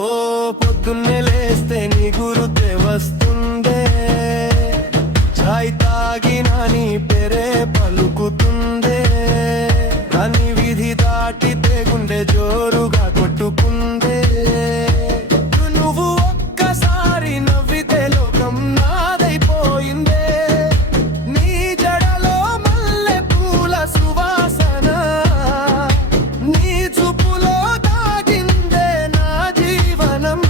ఓ పొద్దున్నే లేస్తే నీ గురుతే వస్తుందే, చాయ్ తాగినా నీ పేరే పలుకుతుందే, కానీ విధి దాటితే గుండె జోరుగా కొట్టుకుందే. నువ్వు ఒక్కసారి నవ్వితే లోకం నాదైపోయిందే, నీ జడలో మల్లె పూల సువాసన, నీ చూపులో దాగిందే నా జీవనం.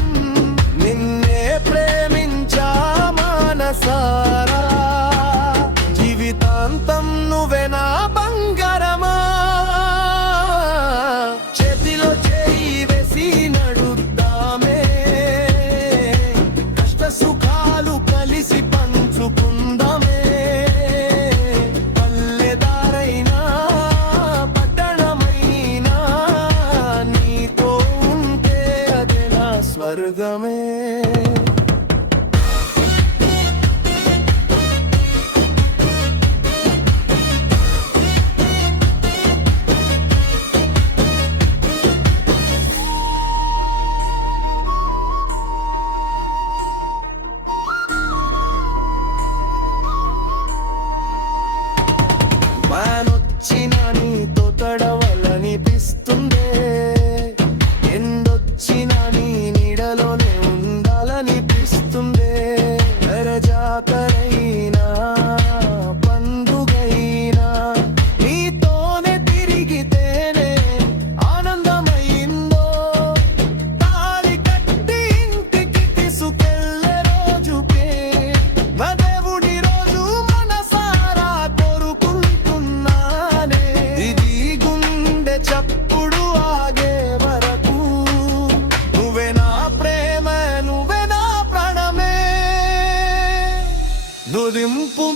నిన్నే ప్రేమించా మానసారా, జీవితాంతం నువ్వే నా బంగారమా. చేతిలో చేయి వేసి నడుద్దామే, కష్ట సుఖాలు కలిసి పంచుకుందామే. పల్లెదారైనా పట్టణమైనా నీతో ఉంటే అదే నా స్వర్గమే. వానొచ్చినా నీతో తడవలనిపిస్తుందే, ఎండొచ్చినా నీ నీడలోనే ఉండాలనిపిస్తుందే. జాతరైనా పండుగైనా నీతోనే తిరిగితేనే ఆనందమైందో, తాళి కట్టి ఇంటికి తీసుకెళ్ళే రోజుకే నా దేవుడి రోజు మనసారా కోరుకుంటున్నానే. ఇది గుండె చప్పుడు ఆగే వరకు నువ్వే నా ప్రేమ, నువ్వే నా ప్రాణమే. నుదింపు